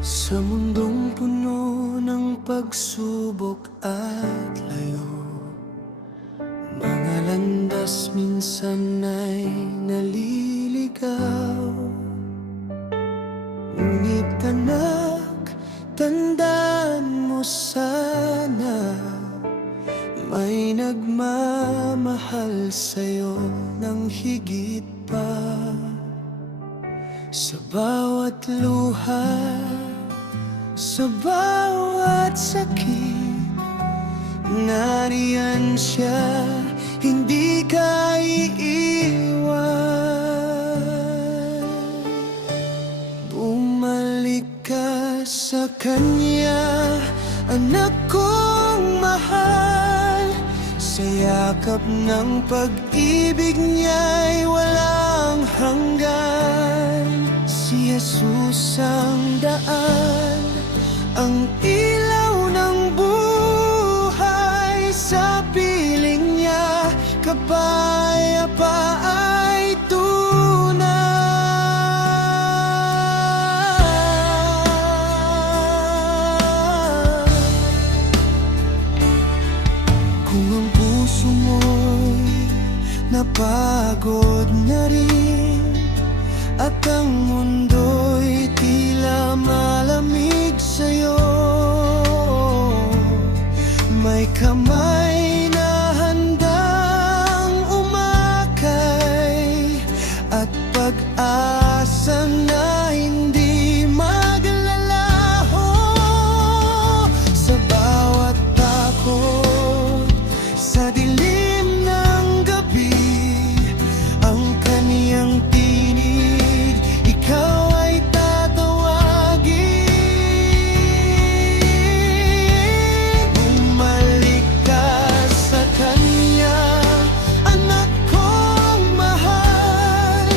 Sa mundong puno ng pagsubok at layo, mga landas minsan ay naliligaw. Ngunit anak, tandaan mo sana, may nagmamahal sa'yo ng higit pa. Sa bawat luha, sa bawat sakit, nariyan siya, hindi ka iiwan. Bumalik ka sa Kanya, anak kong mahal. Sa yakap ng pag-ibig niya'y walang hanggan. Si Jesus ang daan, ang ilaw ng buhay. Sa piling niya, kapayapaan ay tunay. Kung ang puso mo'y napagod na rin, at ang mundo'y tila malamig sa'yo, may kamay na handang umakay, at pag-asa na hindi maglalaho. Sa bawat takot, sa dilim ng gabi, ang Kaniyang tinig, ikaw ay tatawagin. Bumalik ka sa Kanya, anak kong mahal.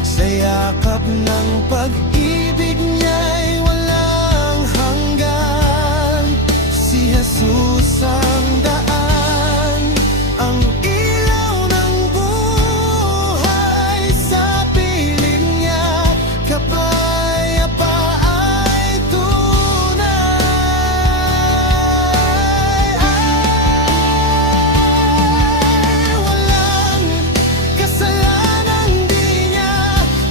Sa yakap ng pag-ibig niya'y walang hanggan. Si Jesus ang daan, ang ilaw ng buhay. Sa piling niya, kapayapaan ay tunay. Ay, walang kasalanan di niya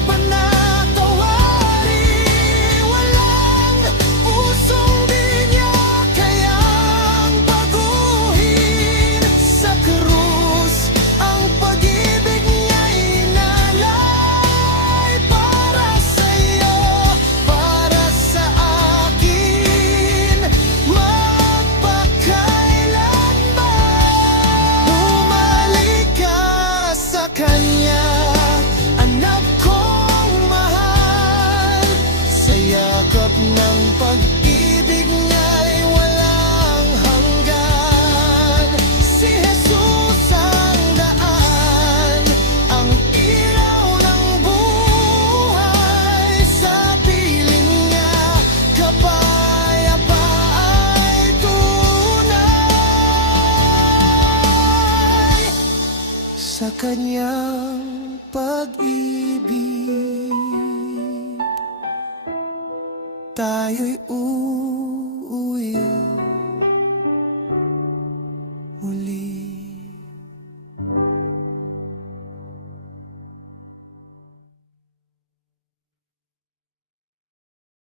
panatawarin. Walang pusong di niya kayang baguhin. Sa krus, ang pag-ibig niya inalay. Para sa'yo, para sa akin, magpakailanman. Bumalik ka sa Kanya, anak kong mahal. Sa yakap ng pag-ibig niya'y walang hanggan. Si Jesus ang daan, ang ilaw ng buhay. Sa piling niya, kapayapaan ay tunay. Sa Kanyang pag-ibig, tayo'y uuwi.